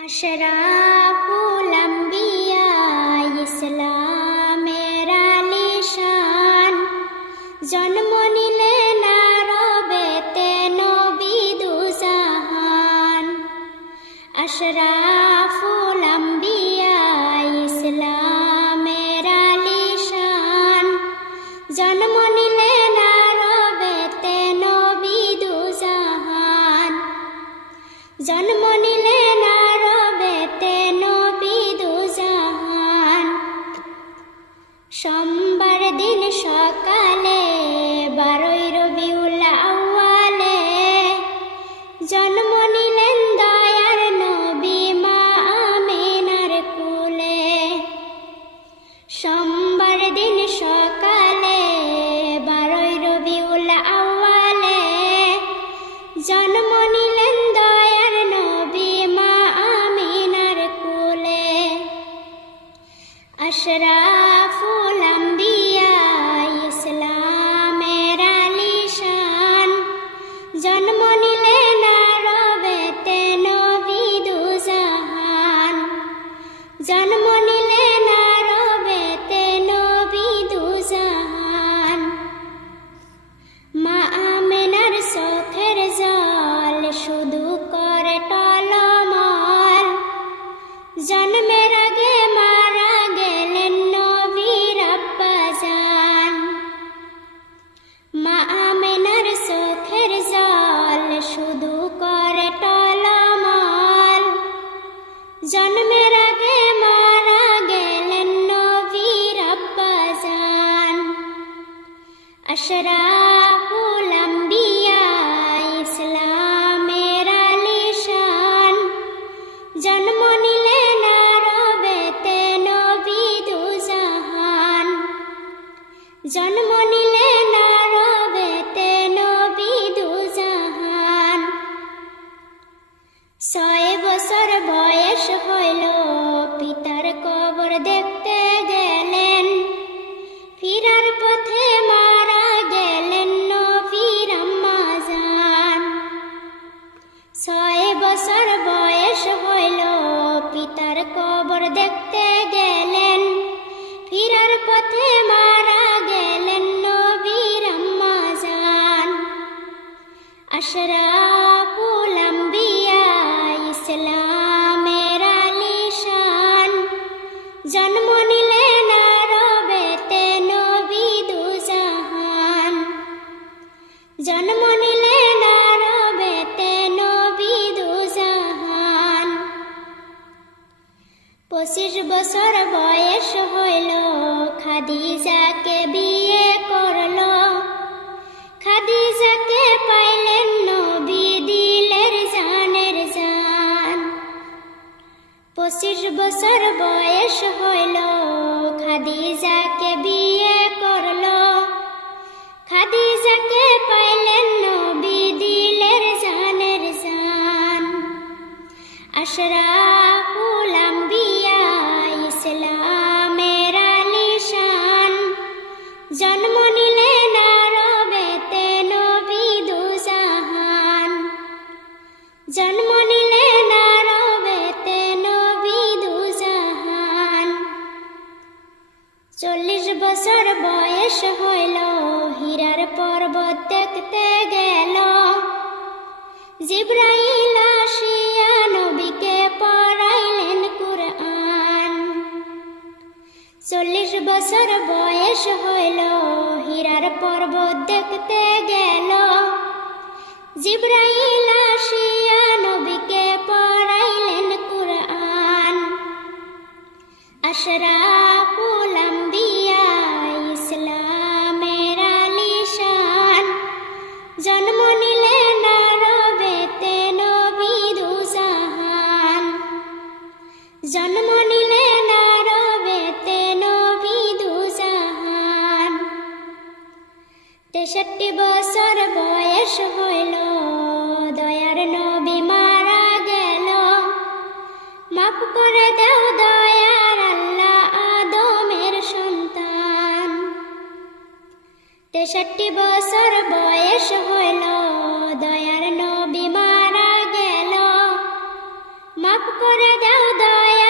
अशराफुल अंबिया इस्लामेर आलिशान जन्म निलेन आरबेते नबी दुजाहान। अशराफुल अंबिया इस्लामेर आलिशान जन्म निलेन आरबेते नबी दुजाहान। जन्म निलेन आरबेते नबी दुजाहान। सोमवार दिन सकाले 12 रबिउल आव्वाले जन्म निलेन दयार नबी मा आमिनार कुले। सोमवार दिन सकाले 12 रबिउल आव्वाले जन्म निलेन दयार नबी मा आमिनार कुले। अशराफुल अंबिया इस्लामेर आलिशान जन्म निलेन आरबेते नबी दुजाहान। जन्म निलेन आरबेते नबी दुजाहान। मा आमिनार चोखेर जल शुधु करे टलमल। जन्मेर आगे मारा गेलेन नबीर आब्बाजान। मा आमिनार चोखेर जल शुधु करे टलमल। जन्मेर आगे मारा गेलेन नबीर आब्बाजान। अशराफुल अंबिया इस्लामेर आलिशान जन्म निलेन आरबेते नबी दुजाहान। जन्म निलेन आरबेते नबी दुजाहान। 6 বছর বয়স হইল পিতার কবর দেখতে গেলেন। ফিরার পথে মারা গেলেন নবীর আম্মাজান। 6 বছর বয়স হইল পিতার কবর দেখতে গেলেন। ফিরার পথে মারা গেলেন নবীর আম্মাজান। अशराफुल अंबिया इस्लामेर आलिशान जन्म निलेन आरबेते नबी दुजाहान। जन्म निलेन आरबेते नबी दुजाहान। 25 বছর বয়স হইল খাদিজাকে বিয়ে করলো। খাদিজাকে পাইলেন নবী দিলের জানের জান। 25 বছর বয়স হইল খাদিজাকে বিয়ে করলো। খাদিজাকে পাইলেন নবী দিলের জানের জান। अशराफुल अंबिया इस्लामेर आलिशान जन्म निलेन आरबेते नबी दुजाहान। जन्म निलेन आरबेते नबी दुजाहान। 40 বছর বয়স হইল হীরার পর্বত দেখতে গেল। জিবরাইল আসিয়া নবীকে পড়াইলেন কুরআন। 40 বছর বয়স হইল হীরার পর্বত দেখতে গেল। জিবরাইল আসিয়া নবীকে পড়াইলেন কুরআন। अशराफुल अंबिया इस्लामेर आलिशान जन्म निलेन आरबेते नबी दुजाहान। जन्म निलेन आरबेते नबी दुजाहान। 63 বছর বয়স হইল দয়ার নবী মারা গেল। মাফ করে দাও দয়ার আল্লাহ আদমের সন্তান। 63 বছর বয়স হইল দয়ার নবী মারা গেল। মাফ করে দাও দয়া